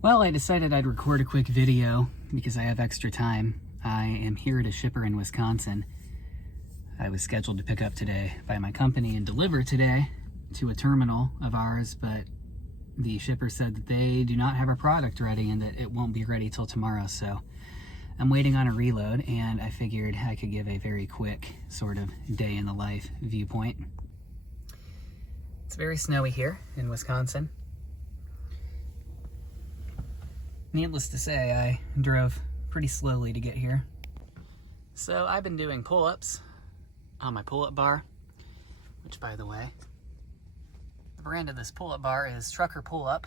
Well, I decided I'd record a quick video because I have extra time. I am here at a shipper in Wisconsin. I was scheduled to pick up today by my company and deliver today to a terminal of ours, but the shipper said that they do not have our product ready and that it won't be ready till tomorrow. So I'm waiting on a reload, and I figured I could give a very quick sort of day in the life viewpoint. It's very snowy here in Wisconsin. Needless to say, I drove pretty slowly to get here. So I've been doing pull-ups on my pull-up bar, which, by the way, the brand of this pull-up bar is Trucker Pull-Up,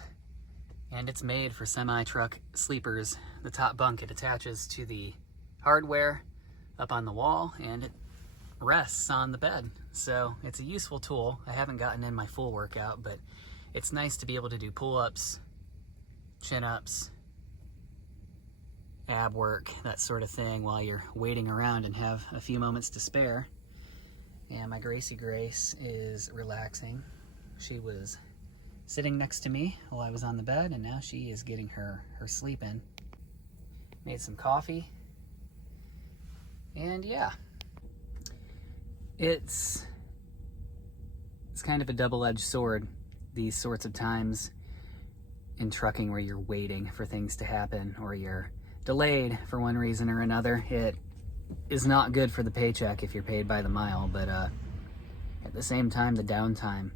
and it's made for semi-truck sleepers. The top bunk, it attaches to the hardware up on the wall, and it rests on the bed. So it's a useful tool. I haven't gotten in my full workout, but it's nice to be able to do pull-ups, chin-ups, ab work, that sort of thing, while you're waiting around and have a few moments to spare. And my Gracie Grace is relaxing. She was sitting next to me while I was on the bed, and now she is getting her sleep in. Made some coffee, and yeah, it's kind of a double-edged sword, these sorts of times in trucking where you're waiting for things to happen or you're delayed for one reason or another. It is not good for the paycheck if you're paid by the mile, but at the same time, the downtime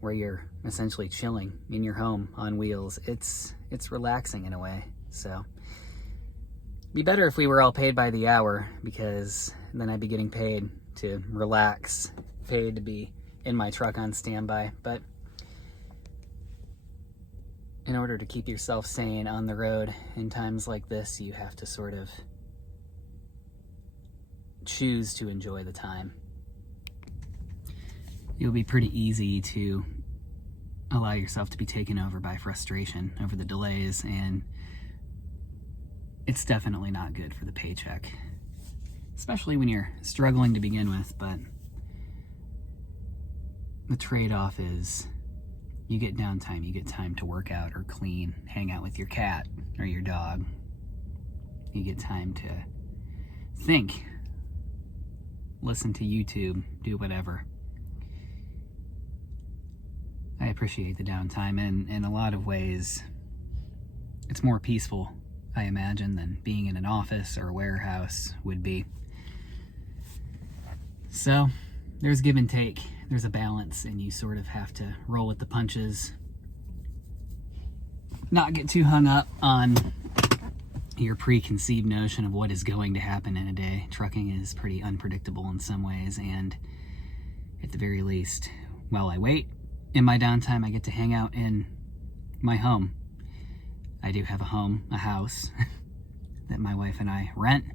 where you're essentially chilling in your home on wheels, it's relaxing in a way. So it'd be better if we were all paid by the hour, because then I'd be getting paid to relax, paid to be in my truck on standby. But in order to keep yourself sane on the road in times like this, you have to sort of choose to enjoy the time. It would be pretty easy to allow yourself to be taken over by frustration over the delays, and it's definitely not good for the paycheck, especially when you're struggling to begin with. But the trade-off is you get downtime, you get time to work out or clean, hang out with your cat or your dog. You get time to think, listen to YouTube, do whatever. I appreciate the downtime, and in a lot of ways, it's more peaceful, I imagine, than being in an office or a warehouse would be. So there's give and take. There's a balance, and you sort of have to roll with the punches, not get too hung up on your preconceived notion of what is going to happen in a day. Trucking is pretty unpredictable in some ways, and at the very least, while I wait, in my downtime, I get to hang out in my home. I do have a home, a house, that my wife and I rent,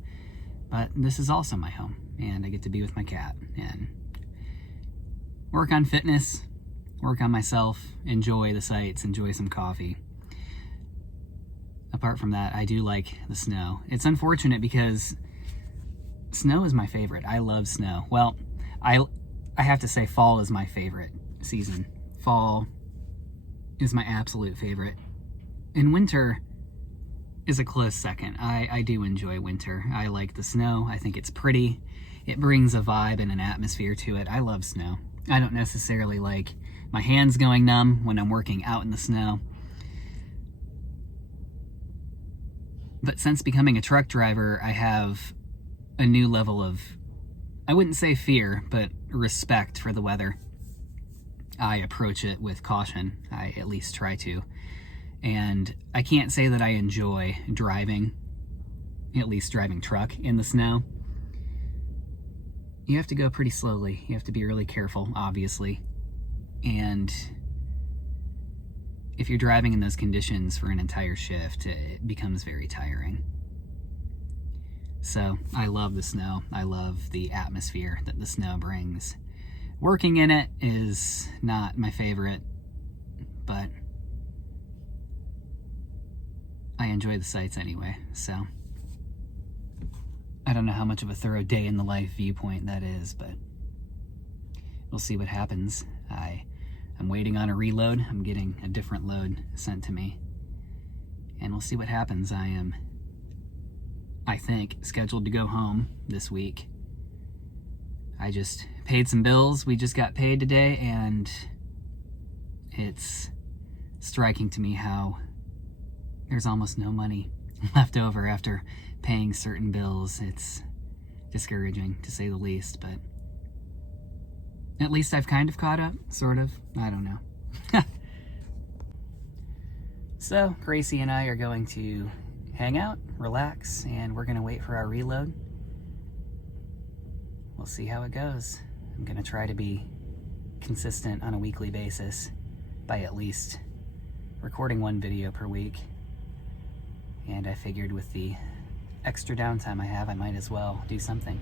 but this is also my home, and I get to be with my cat and work on fitness, work on myself, enjoy the sights, enjoy some coffee. Apart from that, I do like the snow. It's unfortunate because snow is my favorite. I love snow. Well, I have to say fall is my favorite season. Fall is my absolute favorite. And winter is a close second. I do enjoy winter. I like the snow. I think it's pretty. It brings a vibe and an atmosphere to it. I love snow. I don't necessarily like my hands going numb when I'm working out in the snow. But since becoming a truck driver, I have a new level of, I wouldn't say fear, but respect for the weather. I approach it with caution. I at least try to. And I can't say that I enjoy driving, at least driving truck in the snow. You have to go pretty slowly. You have to be really careful, obviously. And if you're driving in those conditions for an entire shift, it becomes very tiring. So I love the snow. I love the atmosphere that the snow brings. Working in it is not my favorite, but I enjoy the sights anyway. So I don't know how much of a thorough day in the life viewpoint that is, but we'll see what happens. I I'm waiting on a reload. I'm getting a different load sent to me. And we'll see what happens. I think, scheduled to go home this week. I just paid some bills. We just got paid today, and it's striking to me how there's almost no money left over after paying certain bills. It's discouraging, to say the least, but at least I've kind of caught up, sort of. I don't know. So, Gracie and I are going to hang out, relax, and we're going to wait for our reload. We'll see how it goes. I'm going to try to be consistent on a weekly basis by at least recording one video per week. And I figured with the extra downtime I have, I might as well do something.